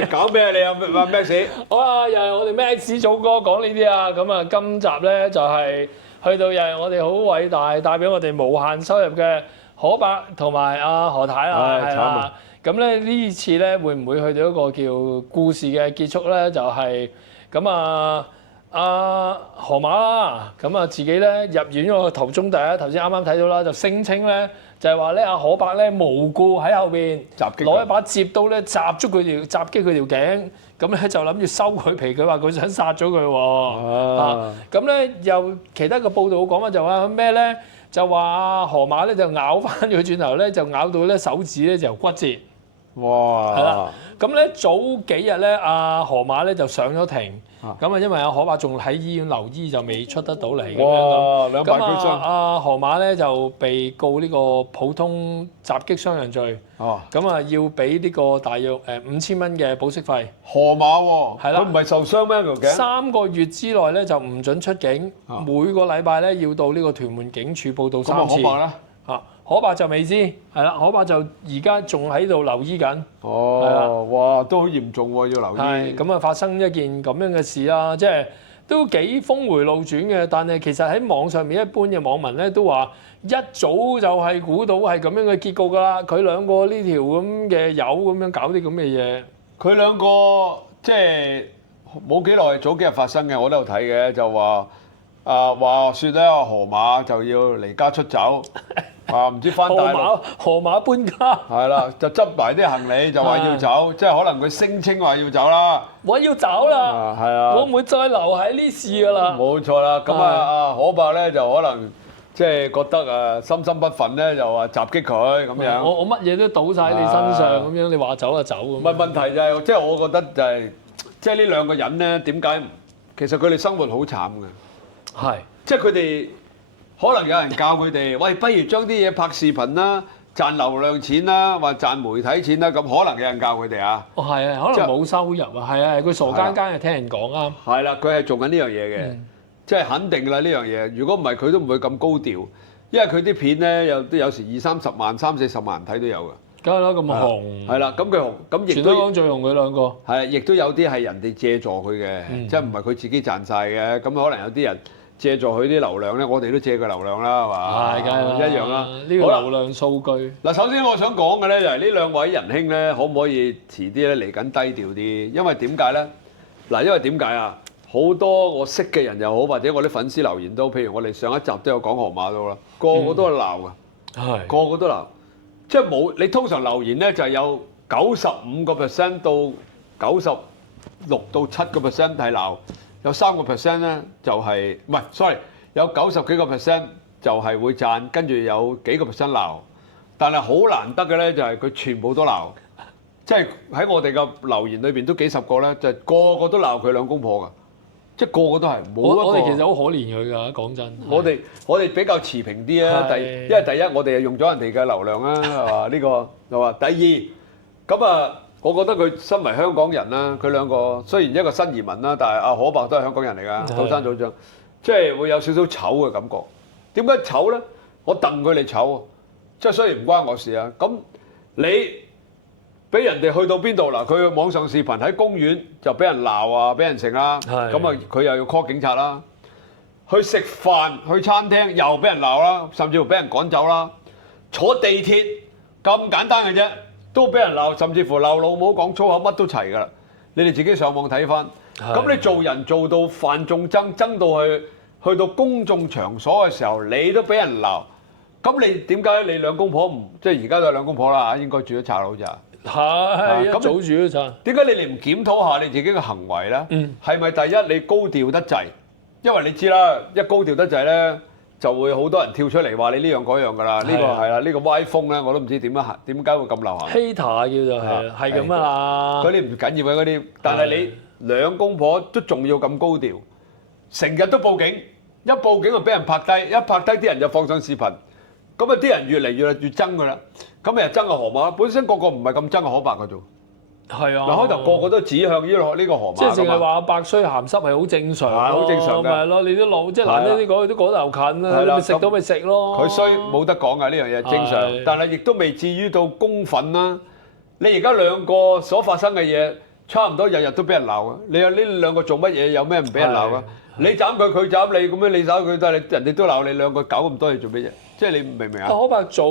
喂，搞咩你有話咩事？好啊，又係我哋 Max 祖哥講呢啲啊，咁啊，今集咧就係去到又係我哋好偉大，帶俾我哋無限收入嘅可伯同埋阿何太啊，係啦。咁咧呢次咧會唔會去到一個叫故事嘅結束咧？就係咁啊。阿河馬啦，咁啊自己咧入院嗰個途中第一頭先啱啱睇到啦，就聲稱咧就係話咧阿可伯咧無故喺後邊攞一把摺刀咧襲擊佢條頸，咁咧就諗住收佢皮，佢話佢想殺咗佢喎。咁咧又其他嘅報道講法就話咩咧？就話阿河馬咧就咬翻佢轉頭咧，就咬到咧手指咧就骨折。哇！係啦，咁咧早幾日咧阿河馬咧就上咗庭。咁啊，因為阿可伯仲喺醫院留醫，就未出得到嚟咁樣咁。咁阿河馬咧就被告呢個普通襲擊傷人罪。咁啊，要俾呢個大約5000蚊嘅保釋費。河馬喎，係啦，佢唔係受傷咩條頸？3個月之內咧就唔准出境，每個禮拜咧要到呢個屯門警署報到3次。咁可伯咧？可伯就未知，係啦，可伯就而家仲喺度留醫緊。哇，都好嚴重喎，要留醫。係咁啊，發生一件咁樣嘅事啦，即係都幾峰迴路轉嘅。但係其實喺網上面一般嘅網民咧都話，一早就係估到係咁樣嘅結局㗎啦。佢兩個呢條咁嘅友咁樣搞啲咁嘅嘢，佢兩個即係冇幾耐，早幾日發生嘅，我都有睇嘅，就話話説咧，河馬就要離家出走。唔知翻大陸，河馬搬家，係啦，就執埋啲行李就話要走，即係可能佢聲稱話要走啦。我要走啦，係啊，我唔會再留喺呢事㗎啦。冇錯啦，咁啊可伯咧就可能即係覺得心心不忿咧，就話襲擊佢咁樣。我乜嘢都倒晒喺你身上咁樣，你話走就走咁。唔係問題就係，即係我覺得就係，即係呢兩個人咧點解其實佢哋生活好慘嘅，係即係佢哋。可能有人教佢哋，喂，不如將啲嘢拍視頻啦，賺流量錢啦，或賺媒體錢啦，咁可能有人教佢哋啊。係啊，可能冇收入啊，係啊，佢傻更更係聽人講啊。係啦，佢係做緊呢樣嘢嘅，即係肯定㗎啦呢樣嘢。如果唔係，佢都唔會咁高調，因為佢啲片咧有時20-30萬、30-40萬人睇都有㗎。梗係啦，咁紅。係啦，咁佢紅，咁亦都。全香港最紅佢兩個。係啊，亦都有啲係人哋借助佢嘅，即係唔係佢自己賺晒嘅。咁可能有啲人。借助佢啲流量咧，我哋都借佢流量啦，係嘛？係，梗係一樣啦。呢個流量數據。嗱，首先我想講嘅咧就係呢兩位仁兄咧，可唔可以遲啲咧嚟緊低調啲？因為點解咧？嗱，因為點解啊？好多我識嘅人又好，或者我啲粉絲留言都，譬如我哋上一集都有講河馬都啦，個個都係鬧㗎，個個都鬧，即係冇你通常留言咧就係有95%到96到7%係鬧。有3% 咧就係唔係 sorry 有90幾個%就係會讚，跟住有幾個%鬧，但係好難得嘅咧就係佢全部都鬧，即係喺我哋嘅留言裏邊都幾十個咧，就係個個都鬧佢兩公婆㗎，即係個個都係冇一個。我哋其實好可憐佢㗎，講真。我哋比較持平啲啊，因為第一我哋係用咗人哋嘅流量啊，係嘛？呢個係嘛？第二咁啊。我覺得佢身為香港人啦，佢兩個雖然一個新移民啦，但係阿可伯都係香港人嚟㗎，土生土長，即係會有少少醜嘅感覺。點解醜咧？我戥佢哋醜，即係雖然唔關我事啊。咁你俾人哋去到邊度嗱？佢網上視頻喺公園就俾人鬧啊，俾人食啦，咁啊佢又要 call 警察啦。去食飯去餐廳又俾人鬧啦，甚至乎俾人趕走啦。坐地鐵咁簡單嘅啫。都俾人鬧，甚至乎鬧老母講粗口，乜都齊㗎啦！你哋自己上網睇翻。咁你做人做到犯眾憎到去到公眾場所嘅時候，你都俾人鬧。咁你點解你兩公婆唔即係而家都係兩公婆啦嚇？應該住咗拆佬咋？係一早住咗拆。點解你哋唔檢討下你自己嘅行為咧？係咪第一你高調得滯？因為你知啦，一高調得滯咧。就會好多人跳出嚟話你呢樣嗰樣㗎啦，呢個係啦，呢個歪風咧我都唔知點解會咁流行。Hater 叫做係咁啊！嗰啲唔緊要嘅嗰啲，但係你兩公婆都仲要咁高調，成日都報警，一報警就俾人拍低，一拍低啲人就放上視頻，咁啊啲人越嚟越憎㗎啦，咁咪又憎個河馬，本身個個唔係咁憎個可伯㗎啫。係啊！嗱，開頭個個都指向呢個河馬，即係淨係話白衰鹹濕係好正常，好正常㗎。咪係咯，你都老即係難聽啲講，佢都講得又近啦，你咪食到咪食咯。佢衰冇得講㗎，呢樣嘢正常，但係亦都未至於到公憤啦。你而家兩個所發生嘅嘢，差唔多日日都俾人鬧啊！你有呢兩個做乜嘢？有咩唔俾人鬧啊？你斬佢，佢斬你，咁樣你斬佢，但係人哋都鬧你兩個，搞咁多嘢做乜嘢？即係你明唔明啊？可伯早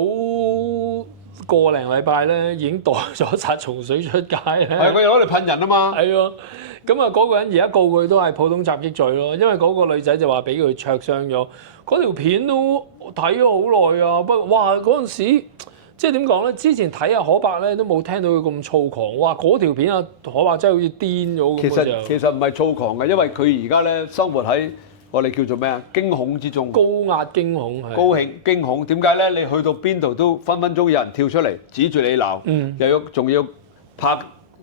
個零禮拜咧已經袋咗殺蟲水出街咧。係佢攞嚟噴人啊嘛。係喎，咁啊嗰個人而家告佢都係普通襲擊罪咯，因為嗰個女仔就話俾佢灼傷咗。嗰條片都睇咗好耐啊，不過哇嗰陣時即係點講咧？之前睇阿可伯咧都冇聽到佢咁躁狂，哇嗰條片啊可伯真係好似癲咗咁。其實唔係躁狂嘅，因為佢而家咧生活喺我哋叫做咩啊驚恐之中。高壓驚恐係。高興驚恐點解咧？你去到邊度都分分鐘有人跳出嚟指住你鬧，又要仲要拍。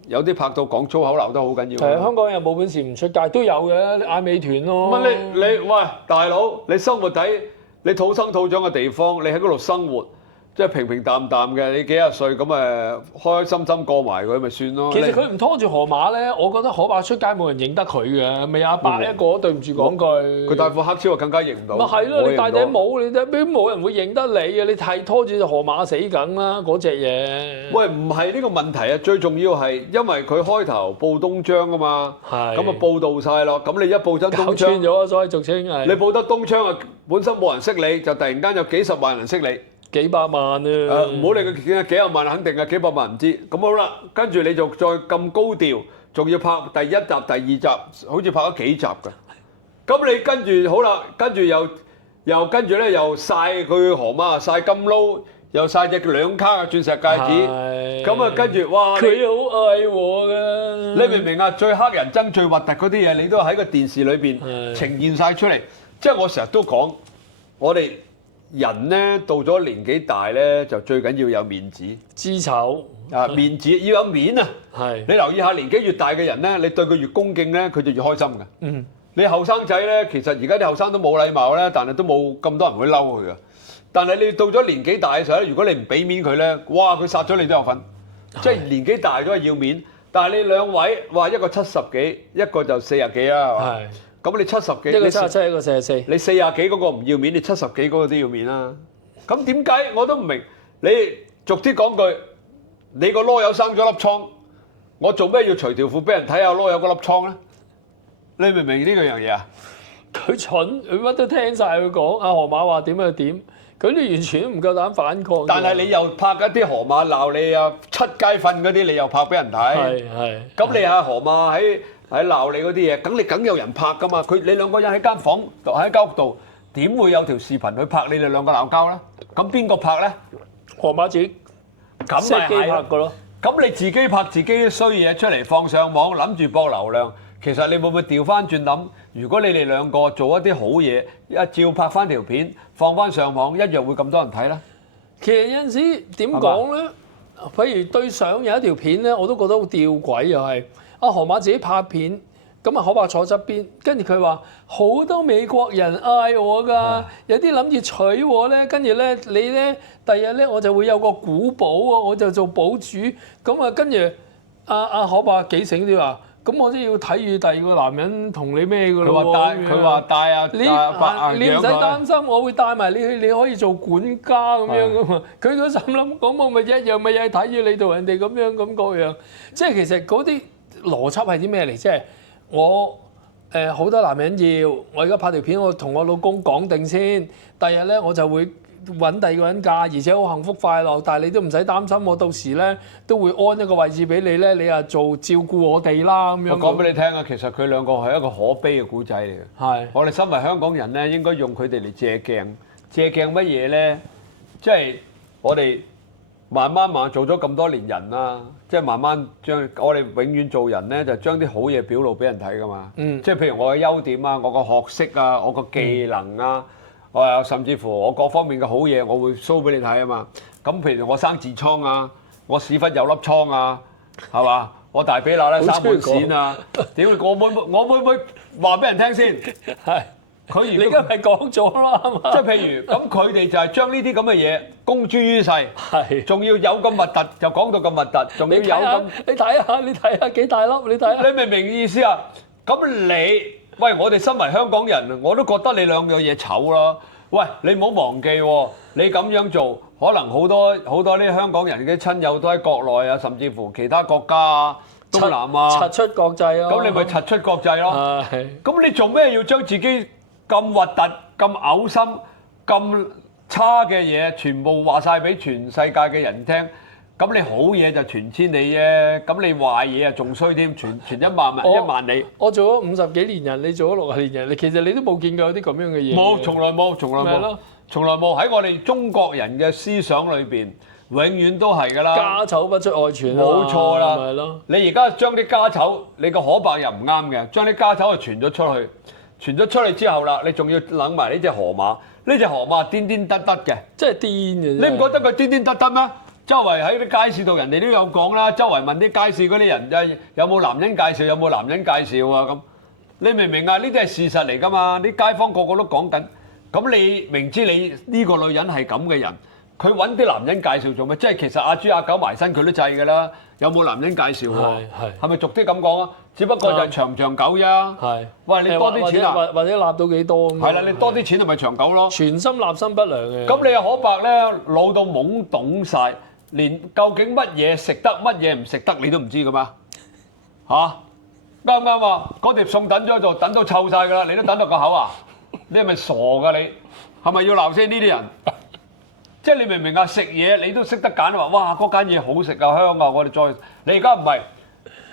有啲拍到講粗口鬧得好緊要。係香港人冇本事唔出街都有嘅，嗌美團咯。乜你喂大佬，你生活喺你土生土長嘅地方，你喺嗰度生活，即係平平淡淡嘅，你幾廿歲咁開開心心過埋佢咪算咯。其實佢唔拖住河馬咧，我覺得可伯出街冇人認得佢嘅，咪阿伯一個，對唔住講句。佢戴副黑超啊，更加認唔到。咪係咯，你戴頂帽，你邊冇人會認得你啊！你係拖住隻河馬死梗啦，嗰隻嘢。喂，唔係呢個問題啊，最重要係因為佢開頭報東張啊嘛，咁啊報導晒咯，咁你一報真東張，搞穿咗，所以俗稱係。你報得東張啊，本身冇人識你，就突然間有幾十萬人識你。幾百萬啊！唔好理佢幾廿萬，肯定係幾百萬唔知。咁好啦，跟住你就再咁高調，仲要拍第一集、第二集，好似拍咗幾集㗎。咁你跟住好啦，跟住又跟住咧又晒佢河馬，晒金撈，又晒隻2卡嘅鑽石戒指。咁啊跟住哇！佢好愛我㗎。你明唔明啊？最黑人憎、最核突嗰啲嘢，你都喺個電視裏邊呈現晒出嚟。即係我成日都講，我哋。人咧到咗年紀大咧，就最緊要有面子。知醜啊，面子要有面啊！係你留意下，年紀越大嘅人咧，你對佢越恭敬咧，佢就越開心嘅。嗯。你後生仔咧，其實而家啲後生都冇禮貌咧，但係都冇咁多人會嬲佢嘅。但係你到咗年紀大嘅時候咧，如果你唔俾面佢咧，哇！佢殺咗你都有份。即係年紀大咗係要面，但係你兩位，哇！一個70幾，一個就40幾啦，係嘛？係。咁你70幾，一個77，一個44。你40幾嗰個唔要面，你70幾嗰個都要面啦。咁點解我都唔明？你逐啲講句，你個籮柚生咗粒瘡，我做咩要除條褲俾人睇下籮柚嗰粒瘡咧？你明唔明呢個樣嘢啊？佢蠢，佢乜都聽晒佢講。阿河馬話點就點，佢都完全都唔夠膽反抗。但係你又拍一啲河馬鬧你啊，出街瞓嗰啲，你又拍俾人睇。係。咁你阿河馬喺鬧你嗰啲嘢，咁你梗有人拍噶嘛？你兩個人喺間房度，喺間屋度，點會有條視頻去拍你哋兩個鬧交咧？咁邊個拍咧？河馬自己咁咪係拍嘅咯。咁你自己拍自己衰嘢出嚟放上網，諗住博流量，其實你會唔會調翻轉諗？如果你哋兩個做一啲好嘢，照拍翻條片放翻上網，一樣會咁多人睇咧？其實有陣時點講咧？譬如對上有一條片咧，我都覺得好吊詭又係。阿河馬自己拍片，咁啊可伯坐側邊，跟住佢話好多美國人嗌我㗎，有啲諗住娶我咧，跟住咧你咧第日咧我就會有個古堡喎，我就做堡主，咁啊跟住阿可伯幾醒啲話，咁我都要睇住第二個男人同你咩㗎咯喎，佢話帶你唔使擔心，我會帶埋你去，你可以做管家咁樣㗎嘛。佢嗰心諗講我咪一樣咪係睇住你同人哋咁樣咁嗰樣，即係其實嗰啲。邏輯係啲咩嚟？即係我好多男人要，我而家拍條片，我同我老公講定先。第日咧我就會揾第二個人嫁，而且好幸福快樂。但係你都唔使擔心，我到時咧都會安一個位置俾你咧，你啊做照顧我哋啦咁樣。我講俾你聽啊，其實佢兩個係一個可悲嘅故仔嚟嘅。係。我哋身為香港人咧，應該用佢哋嚟借鏡。借鏡乜嘢咧？即係我哋。慢慢做咗咁多年人啦，即係慢慢將我哋永遠做人咧，就將啲好嘢表露俾人睇噶嘛。即係譬如我嘅優點啊，我個學識啊，我個技能啊，甚至乎我各方面嘅好嘢，我會 show 俾你睇啊嘛。咁譬如我生痔瘡啊，我屎忽有粒瘡啊，係嘛？我大髀罅咧生滿線啊，屌我會唔會話俾人聽先？係。你而家咪講咗啦，係嘛？即係譬如咁，佢哋就係將呢啲咁嘅嘢公諸於世，係，仲要有咁核突，就講到咁核突，仲要有咁。你睇下幾大粒，你睇下。你明唔明意思啊？咁喂，我哋身為香港人，我都覺得你兩樣嘢醜啦。喂，你唔好忘記喎，你咁樣做，可能好多啲香港人嘅親友都喺國內啊，甚至乎其他國家啊，東南啊，擦出國際咯。咁你咪擦出國際咯。係。咁你做咩要將自己咁核突、咁嘔心、咁差嘅嘢全部話晒俾全世界嘅人聽？咁你好嘢就傳千里啫，咁你壞嘢啊仲衰添，傳一萬里。我做咗50幾年人，你做咗60年人，其實你都冇見過有啲咁樣嘅嘢。冇，從來冇，從來冇，從來冇喺我哋中國人嘅思想裏邊，永遠都係㗎啦。家醜不出外傳啊！冇錯啦，係咯。你而家將啲家醜，你個可白又唔啱嘅，將啲家醜就傳咗出去，傳咗出去之後啦，你仲要諗埋呢隻河馬，呢隻河馬癲癲得得嘅，真係癲嘅。你唔覺得佢癲癲得得咩？周圍喺啲街市度，人哋都有講啦。周圍問啲街市嗰啲人有冇男人介紹，有冇男人介紹啊？咁你明唔明啊？呢啲係事實嚟㗎嘛？啲街坊個個都講緊。咁你明知你呢個女人係咁嘅人，佢揾啲男人介紹做咩？即係其實阿豬阿狗埋身佢都制㗎啦。有冇男人介紹喎？係咪俗啲咁講啊？只不過就係長長久啫。係。喂，你多啲錢啊？或者納到幾多咁？係啦，你多啲錢係咪長久咯？全心立心不良嘅。咁你又可白咧，老到懵懂晒。連究竟乜嘢食得，乜嘢唔食得，你都唔知㗎嘛？嚇，啱唔啱啊？嗰碟餸等咗喺度，等到臭晒㗎啦，你都等到個口啊？你係咪傻㗎你？係咪要鬧聲呢啲人？即係你明唔明啊？食嘢你都識得揀話，哇！嗰間嘢好食啊，香啊！我哋再，你而家唔係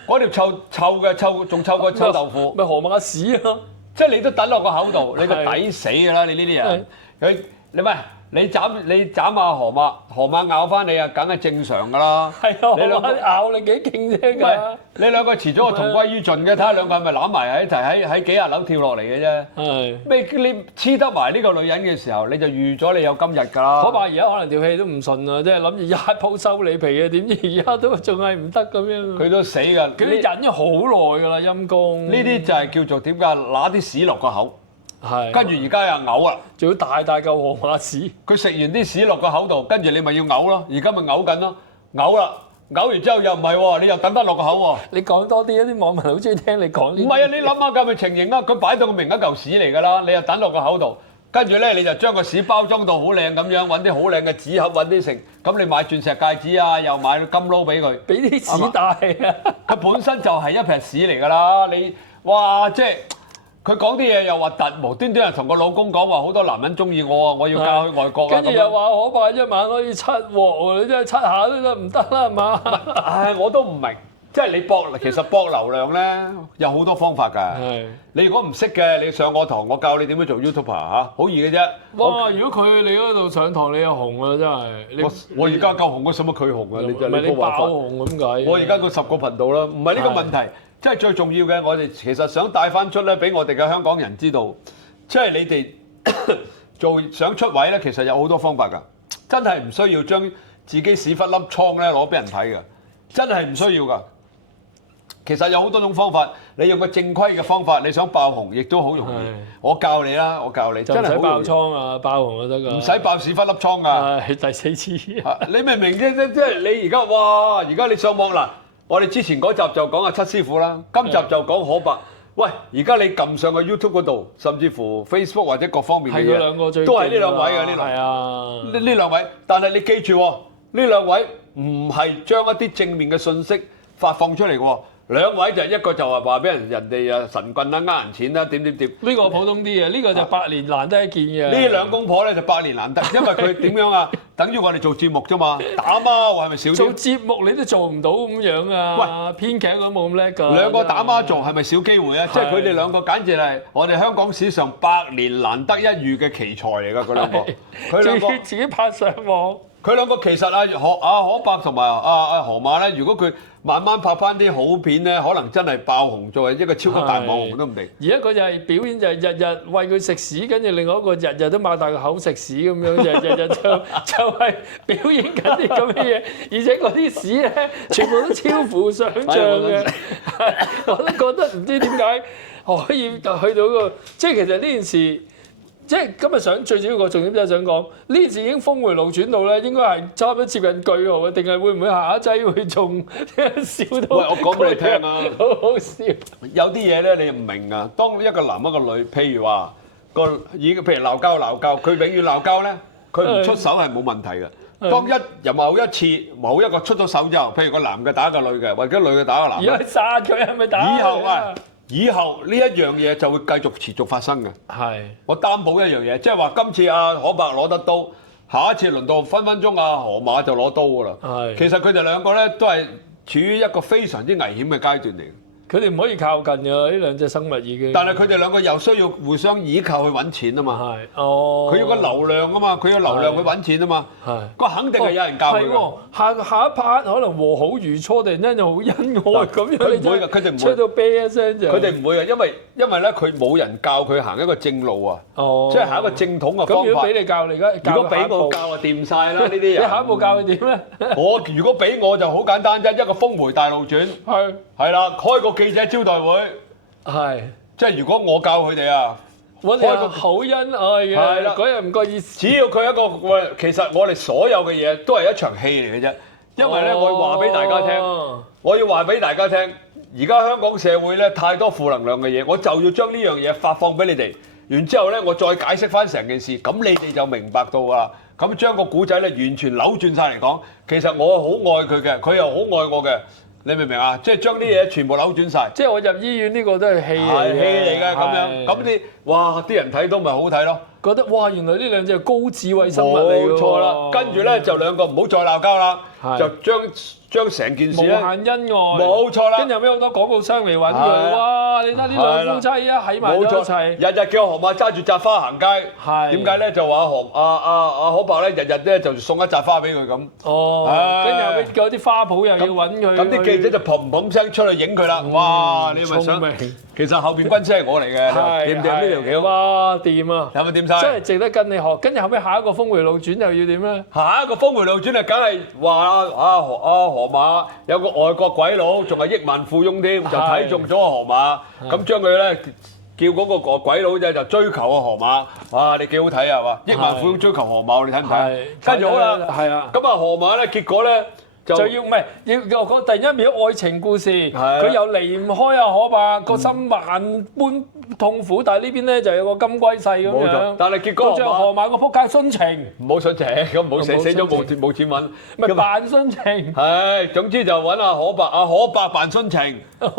嗰碟臭嘅臭，仲臭過臭豆腐。咪河馬屎咯！即係你都等落個口度，你個抵死㗎啦！你呢啲人，你咪。你斬下河馬咬翻你啊，梗係正常㗎啦。係啊，你兩個咬你幾勁啫㗎？你兩個遲早係同歸於盡嘅，睇下兩個係咪攬埋一齊喺幾廿樓跳落嚟嘅啫。係。咩？你黐得埋呢個女人嘅時候，你就預咗你有今日㗎啦。可怕而家可能條氣都唔順啊，即係諗住一鋪收你皮啊，點知而家都仲係唔得咁樣。佢都死㗎。佢忍咗好耐㗎啦，陰公。呢啲就係叫做點解？揦啲屎落個口。係，跟住而家又嘔啦，仲要大嚿河馬屎。佢食完啲屎落個口度，跟住你咪要嘔咯。而家咪嘔緊咯，嘔啦，嘔完之後又唔係喎，你又等翻落個口喎。你講多啲，啲網民好中意聽你講呢啲。唔係啊，你諗下咁嘅情形啊，佢擺到個明一嚿屎嚟㗎啦，你又等落個口度，跟住咧你就將個屎包裝到好靚咁樣，揾啲好靚嘅紙盒，揾啲成，咁你買鑽石戒指啊，又買金撈俾佢，俾啲紙帶啊。佢本身就係一撇屎嚟㗎啦，你哇即係。佢講啲嘢又核突，無端端又同個老公講話好多男人中意我啊，我要嫁去外國啊。跟住又話可怕一晚可以7鑊喎，你真係7下都得唔得啦係嘛？唉，我都唔明，即係你其實博流量咧有好多方法㗎。係。你如果唔識嘅，你上我堂，我教你點樣做 YouTuber 嚇，好易嘅啫。哇！如果佢你嗰度上堂，你又紅啊真係。我而家夠紅，我使乜佢紅啊？你爆紅咁解？我而家個10個頻道啦，唔係呢個問題。即係最重要嘅，我哋其實想帶翻出咧，俾我哋嘅香港人知道，即係你哋想出位咧，其實有好多方法㗎，真係唔需要將自己屎忽粒瘡咧攞俾人睇㗎，真係唔需要㗎。其實有好多種方法，你用個正規嘅方法，你想爆紅亦都好容易。我教你啦，我教你，真係唔使爆瘡啊，爆紅就得㗎。唔使爆屎忽粒瘡㗎。係第4次。你明唔明啫？即係你而家哇！而家你上網嗱。我哋之前嗰集就講阿七師傅啦，今集就講可白。喂，而家你撳上去 YouTube 嗰度，甚至乎 Facebook 或者各方面嘅嘢，都係呢兩位嘅呢兩。係啊，呢兩位。但係你記住喎，呢兩位唔係將一啲正面嘅信息發放出嚟嘅喎。兩位就一個就話俾人哋啊神棍啦、呃人錢啦、點。呢個普通啲嘅，呢個就百年難得一見嘅。呢兩公婆咧就百年難得，因為佢點樣啊？等於我哋做節目啫嘛，打貓係咪少啲？做節目你都做唔到咁樣啊！喂，編劇我都冇咁叻㗎。兩個打孖做係咪少機會啊？即係佢哋兩個簡直係我哋香港史上百年難得一遇嘅奇才嚟㗎，佢兩個。佢兩個自己拍上網。佢兩個其實可白同埋河馬咧，如果佢慢慢拍翻啲好片咧，可能真係爆紅，作為一個超級大網紅都唔定。而家佢就係表演就係日日餵佢食屎，跟住另外一個日日都擘大個口食屎咁樣，日就係表演緊啲咁嘅嘢，而且嗰啲屎咧全部都超乎想像嘅，我都覺得唔知點解可以就去到個，即係其實呢件事。即係今日最主要個重點就係想講呢件事已經峰迴路轉到咧，應該係差唔多接近句號嘅，定係會唔會下一劑會仲笑到？喂，我講俾你聽啊，好好笑。有啲嘢咧你唔明啊。當一個男一個女，譬如話譬如鬧交，佢永遠鬧交咧，佢唔出手係冇問題嘅。當某一次某一個出咗手之後，譬如個男嘅打個女嘅，或者女嘅打個男嘅，而家殺佢係咪打？以後呢一樣嘢就會繼續持續發生嘅。係，我擔保一樣嘢，即係話今次阿可伯攞得刀，下一次輪到分分鐘阿河馬就攞刀㗎啦。係，其實佢哋兩個咧都係處於一個非常之危險嘅階段嚟。佢哋唔可以靠近㗎，呢兩隻生物已經。但係佢哋兩個又需要互相依靠去揾錢啊嘛。係，哦。佢要個流量啊嘛，佢要流量去揾錢啊嘛。係。個肯定係有人教佢㗎。下一 part 可能和好如初，突然間就好恩愛咁樣。佢唔會㗎，佢哋唔會。吹到啤一聲就。佢哋唔會㗎，因為咧佢冇人教佢行一個正路啊。哦。即係行一個正統嘅方法。咁如果俾你教，你而家如果俾我教就掂晒啦呢啲人。你下一步教佢點咧？如果俾我就好簡單啫，一個峰迴大路轉。係啦，開個記者招待會。係，即係如果我教佢哋啊，我哋係好恩愛嘅，係啦，嗰日唔覺意。只要佢一個其實我哋所有嘅嘢都係一場戲嚟嘅啫。因為咧，我要話俾大家聽，而家香港社會咧太多負能量嘅嘢，我就要將呢樣嘢發放俾你哋。然之後咧，我再解釋翻成件事，咁你哋就明白到㗎啦。咁將個古仔咧完全扭轉晒嚟講，其實我好愛佢嘅，佢又好愛我嘅。你明唔明啊？即係將啲嘢全部扭轉晒。即係我入醫院呢個都係戲嚟嘅咁樣。咁啲啲人睇到咪好睇咯？覺得哇，原來呢兩隻係高智慧生物嚟㗎喎。冇錯啦，跟住咧就兩個唔好再鬧交啦，就將成件事咧無限恩愛。冇錯啦。跟住有咩好多廣告商嚟揾佢？哇！你睇呢兩夫妻喺埋咗一齊，日日叫河馬揸住紮花行街。係。點解咧？就話阿可伯咧，日日咧就送一紮花俾佢咁。哦。跟住後尾有啲花圃又要揾佢。咁啲記者就砰砰聲出去影佢啦。哇！你咪想，其實後邊軍師係我嚟嘅。掂唔掂呢條橋？哇！掂啊！有冇掂晒？真係值得跟你學。跟住後尾下一個峰迴路轉又要點咧？下一個峰迴路轉啊，梗係話河馬有個外國鬼佬，仲係億萬富翁添，就睇中咗個河馬，咁將佢咧叫嗰個鬼佬啫，就追求個河馬。哇！你幾好睇啊嘛？億萬富翁追求河馬，你睇唔睇？跟住好啦，係啊。咁啊，河馬咧，結果咧就要唔係要突然間變咗愛情故事，佢又離唔開阿可伯，個心萬般痛苦，但係呢邊咧就有個金龜婿咁樣。但係結果河馬個撲街殉情，唔好殉情，咁唔好死咗冇錢揾，咪扮殉情。係，總之就揾阿可伯扮殉情，可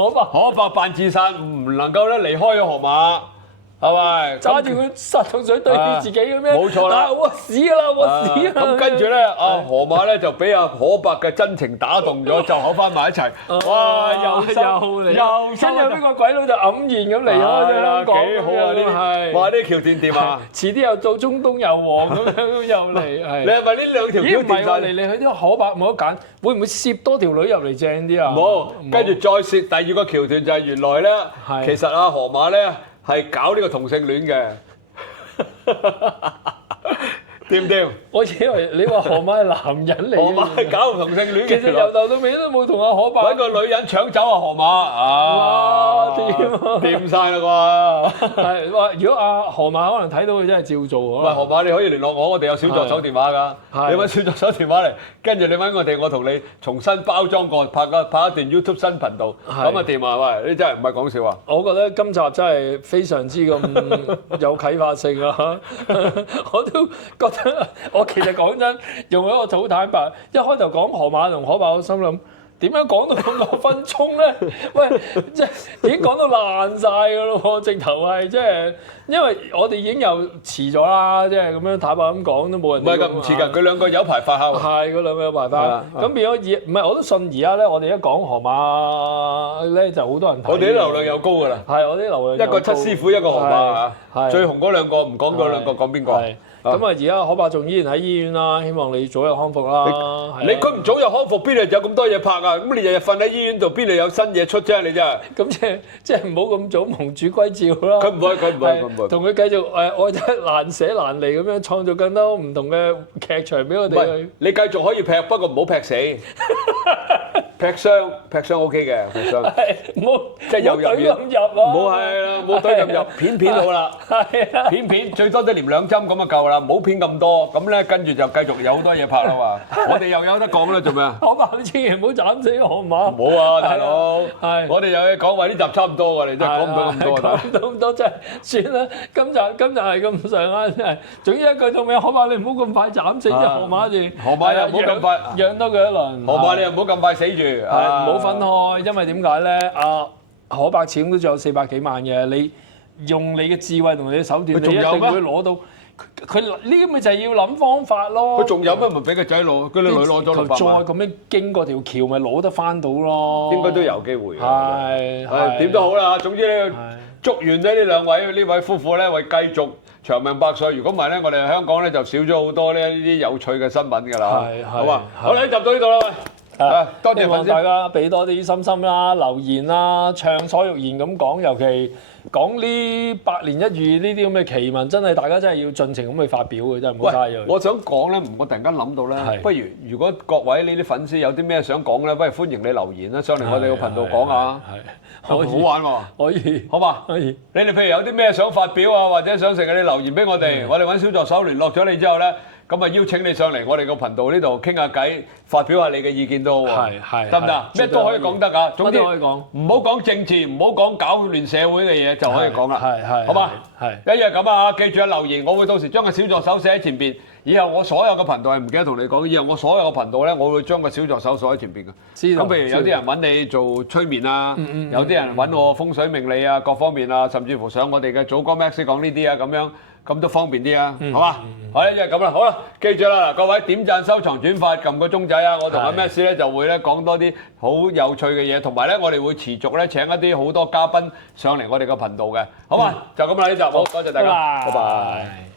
伯扮自殺，唔能夠咧離開咗河馬。係咪揸住佢殺蟲水對住自己嘅咩？冇錯啦！我死啦！我死啦！咁跟住咧，阿河馬咧就俾阿可伯嘅真情打動咗，就口翻埋一齊。哇！又跟住呢個鬼佬就黯然咁離開咗香港。幾好啊！呢係哇！呢橋段掂啊！遲啲又做中東油王咁樣又嚟。係你係咪呢兩條橋掂曬？嚟去啲可伯冇得揀，會唔會攝多條女入嚟正啲啊？冇，跟住再攝第二個橋段就係原來咧，其實阿河馬咧。係搞呢個同性戀嘅，掂唔掂？我以為你話河馬係男人嚟，河馬係搞同性戀嘅。其實由頭到尾都冇同阿可伯揾個女人搶走阿河馬。哇！掂晒啦啩！係話如果阿河馬可能睇到佢真係照做。喂，河馬你可以聯絡我，我哋有小助手電話㗎。你揾小助手電話嚟，跟住你揾我哋，我同你重新包裝過，拍一段 YouTube 新頻道。咁啊掂啊！喂，你真係唔係講笑啊！我覺得今集真係非常之咁有啟發性啊！我都覺得我其實講真，用一個好坦白，一開頭講河馬同可伯，我心諗點樣講到咁多分鐘咧？喂，即係已經講到爛晒㗎咯喎！直頭係即係，因為我哋已經又遲咗啦，即係咁樣坦白咁講都冇人。唔係㗎，唔遲㗎，佢兩個有排發酵。係，嗰兩個有排發。咁變咗唔係我都信而家咧，我哋一講河馬咧就好多人睇。我哋啲流量又高㗎啦。係，我啲流量一個七師傅，一個河馬嚇。最紅嗰兩個唔講嗰兩個，講邊個？咁啊！而家可伯仲依然喺醫院啦，希望你早日康復啦。佢唔早日康復，邊度有咁多嘢拍啊？咁你日日瞓喺醫院度，邊度有新嘢出啫？你真係咁即係唔好咁早蒙主歸趙啦。佢唔會，同佢繼續愛得難捨難離咁樣創造更多唔同嘅劇場俾我哋。你繼續可以劈，不過唔好劈死。劈傷 OK 嘅，劈傷。唔好即係又入院咁入啊！冇係啦，冇堆咁入，片好啦。係啊，片最多都連2針咁就夠啦，唔好片咁多。咁咧跟住就繼續有好多嘢拍啦嘛。我哋又有得講啦，做咩啊？河馬你千祈唔好斬死河馬。唔好啊，大佬。係。我哋有嘢講，話呢集差唔多㗎，你真係講唔到咁多。講唔到咁多真係算啦。今集係咁上下真係。總之一句到尾，河馬你唔好咁快斬死隻河馬住。河馬又唔好咁快養多佢一輪。河馬你又唔好咁快死住。係唔好分開，因為點解咧？可伯始終都仲有400幾萬嘅，你用你嘅智慧同你嘅手段，你一定會攞到。佢呢啲咪就係要諗方法咯。佢仲有咩？咪俾個仔攞，佢啲女攞咗600萬。再咁樣經過條橋，咪攞得翻到咯。應該都有機會。係點都好啦。總之咧，祝願咧呢位夫婦咧，為繼續長命百歲。如果唔係咧，我哋香港咧就少咗好多呢啲有趣嘅新聞㗎啦。好嘛，好啦，呢集到呢度啦。多謝大家俾多啲心心啦、留言啦、暢所欲言咁講，尤其講呢百年一遇呢啲咁嘅奇聞，真係大家真係要盡情咁去發表嘅，真係唔好嘥咗。我想講咧，我突然間諗到咧，不如果各位呢啲粉絲有啲咩想講咧，不如歡迎你留言啦，上嚟我哋個頻道講下，好玩喎，可以，好嘛？可以。你哋譬如有啲咩想發表啊，或者想食嘅，你留言俾我哋，我哋揾小助手聯絡咗你之後咧。咁啊邀請你上嚟我哋個頻道呢度傾下偈，發表下你嘅意見都好喎，得唔得？咩都可以講得㗎，總之唔好講政治，唔好講搞亂社會嘅嘢就可以講啦，好嘛？一樣咁啊！記住啊，留言我會到時將個小助手寫喺前邊。以後我所有嘅頻道係唔記得同你講，以後我所有嘅頻道咧，我會將個小助手鎖喺前邊嘅。咁譬如有啲人揾你做催眠啊，有啲人揾我風水命理啊，各方面啊，甚至乎上我哋嘅祖哥 Max 講呢啲啊，咁樣。咁都方便啲啊，好嘛？好咧，就係咁啦。好啦，記住啦，嗱，各位點讚、收藏、轉發，撳個鐘仔啊！我同阿 Max 咧就會咧講多啲好有趣嘅嘢，同埋咧我哋會持續咧請一啲好多嘉賓上嚟我哋個頻道嘅，好嘛？就咁啦，呢集好，多謝大家，拜拜。